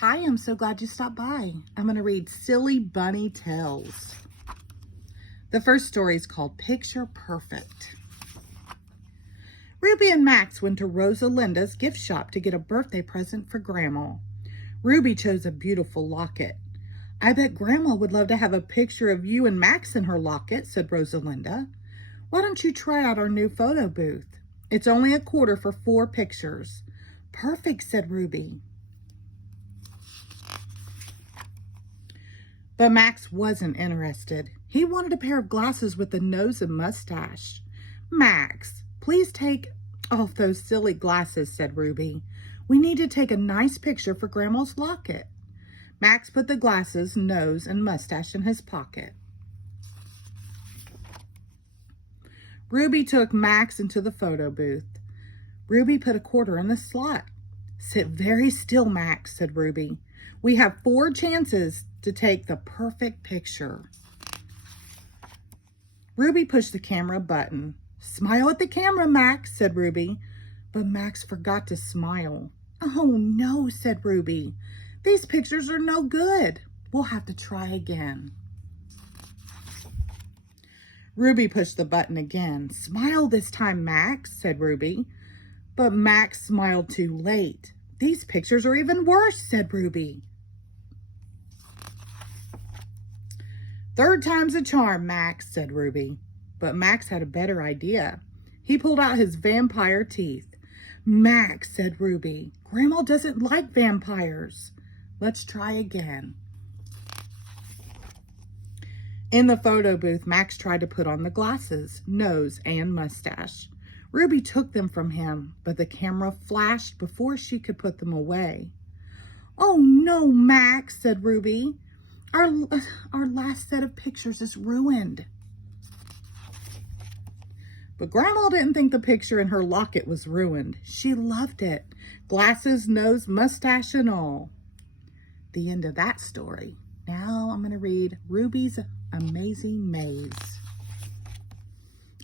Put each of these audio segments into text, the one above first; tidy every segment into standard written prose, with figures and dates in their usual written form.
Hi, I'm so glad you stopped by. I'm going to read Silly Bunny Tales. The first story is called Picture Perfect. Ruby and Max went to Rosalinda's gift shop to get a birthday present for Grandma. Ruby chose a beautiful locket. I bet Grandma would love to have a picture of you and Max in her locket, said Rosalinda. Why don't you try out our new photo booth? It's only a quarter for 4 pictures. Perfect, said Ruby. But Max wasn't interested. He wanted a pair of glasses with a nose and mustache. Max, please take off those silly glasses, said Ruby. We need to take a nice picture for Grandma's locket. Max put the glasses, nose, and mustache in his pocket. Ruby took Max into the photo booth. Ruby put a quarter in the slot. Sit very still, Max, said Ruby. We have 4 chances to take the perfect picture. Ruby pushed the camera button. Smile at the camera, Max, said Ruby. But Max forgot to smile. Oh no, said Ruby. These pictures are no good. We'll have to try again. Ruby pushed the button again. Smile this time, Max, said Ruby. But Max smiled too late. These pictures are even worse, said Ruby. 3rd time's a charm, Max, said Ruby. But Max had a better idea. He pulled out his vampire teeth. Max, said Ruby, Grandma doesn't like vampires. Let's try again. In the photo booth, Max tried to put on the glasses, nose, and mustache. Ruby took them from him, but the camera flashed before she could put them away. Oh no, Max, said Ruby. Our last set of pictures is ruined. But Grandma didn't think the picture in her locket was ruined. She loved it. Glasses, nose, mustache, and all. The end of that story. Now I'm going to read Ruby's Amazing Maze.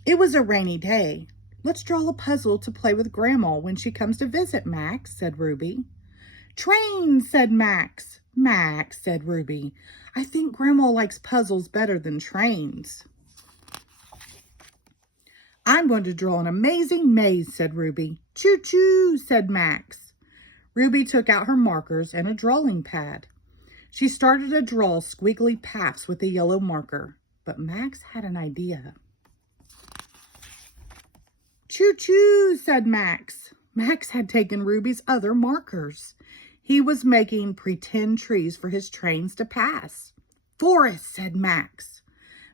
It was a rainy day. Let's draw a puzzle to play with Grandma when she comes to visit, Max, said Ruby. Train, said Max. Max, said Ruby. I think Grandma likes puzzles better than trains. I'm going to draw an amazing maze, said Ruby. Choo-choo, said Max. Ruby took out her markers and a drawing pad. She started to draw squiggly paths with a yellow marker, but Max had an idea. Choo-choo, said Max. Max had taken Ruby's other markers. He was making pretend trees for his trains to pass. Forest, said Max.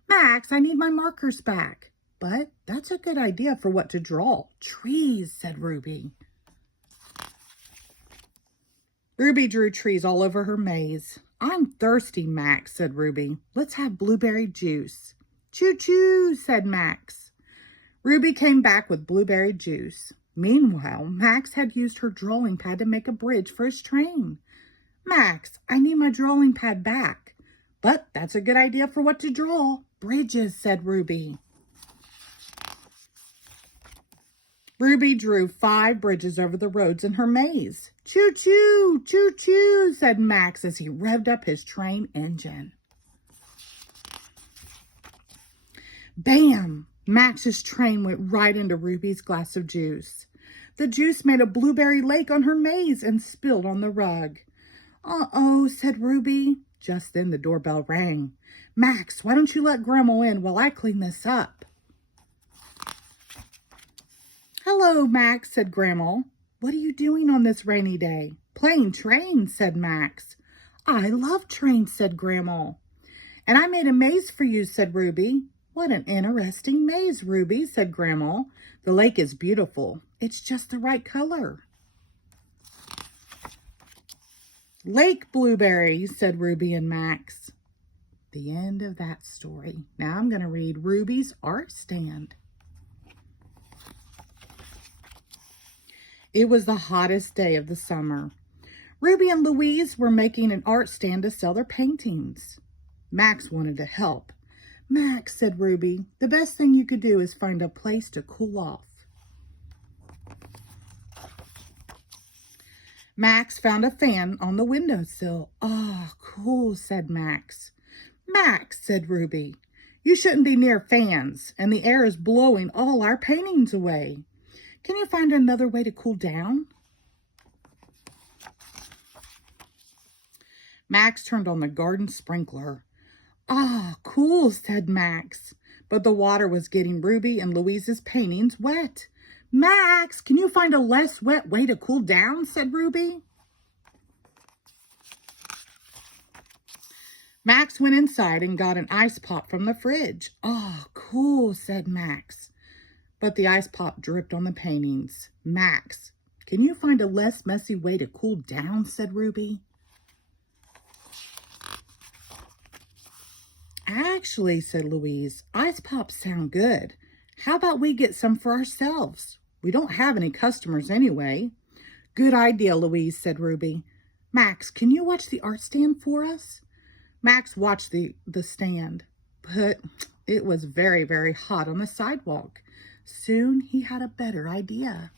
Max, I need my markers back. But that's a good idea for what to draw. Trees, said Ruby. Ruby drew trees all over her maze. I'm thirsty, Max, said Ruby. Let's have blueberry juice. Choo-choo, said Max. Ruby came back with blueberry juice. Meanwhile, Max had used her drawing pad to make a bridge for his train. Max, I need my drawing pad back. But that's a good idea for what to draw. Bridges, said Ruby. Ruby drew 5 bridges over the roads in her maze. Choo-choo, choo-choo, said Max as he revved up his train engine. Bam! Max's train went right into Ruby's glass of juice. The juice made a blueberry lake on her maze and spilled on the rug. Uh-oh, said Ruby. Just then the doorbell rang. Max, why don't you let Grandma in while I clean this up? Hello, Max, said Grandma. What are you doing on this rainy day? Playing trains, said Max. I love trains, said Grandma. And I made a maze for you, said Ruby. What an interesting maze, Ruby, said Grandma. The lake is beautiful. It's just the right color. Lake blueberries, said Ruby and Max. The end of that story. Now I'm going to read Ruby's art stand. It was the hottest day of the summer. Ruby and Louise were making an art stand to sell their paintings. Max wanted to help. Max, said Ruby, the best thing you could do is find a place to cool off. Max found a fan on the windowsill. "Oh, cool," said Max. "Max," said Ruby, "you shouldn't be near fans, and the air is blowing all our paintings away. Can you find another way to cool down?" Max turned on the garden sprinkler. "Ah, cool," said Max. But the water was getting Ruby and Louise's paintings wet. "Max, can you find a less wet way to cool down?" said Ruby. Max went inside and got an ice pop from the fridge. "Oh, cool," said Max. But the ice pop dripped on the paintings. "Max, can you find a less messy way to cool down?" said Ruby. "Actually," said Louise, "ice pops sound good. How about we get some for ourselves? We don't have any customers anyway." "Good idea, Louise," said Ruby. "Max, can you watch the art stand for us?" Max watched the stand, but it was very, very hot on the sidewalk. Soon he had a better idea.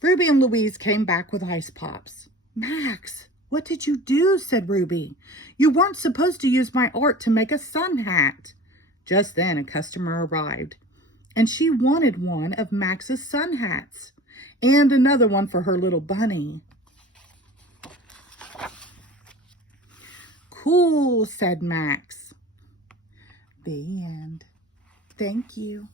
Ruby and Louise came back with ice pops. "Max, what did you do?" said Ruby. "You weren't supposed to use my art to make a sun hat." Just then a customer arrived, and she wanted one of Max's sun hats and another one for her little bunny. "Cool," said Max. The end. Thank you.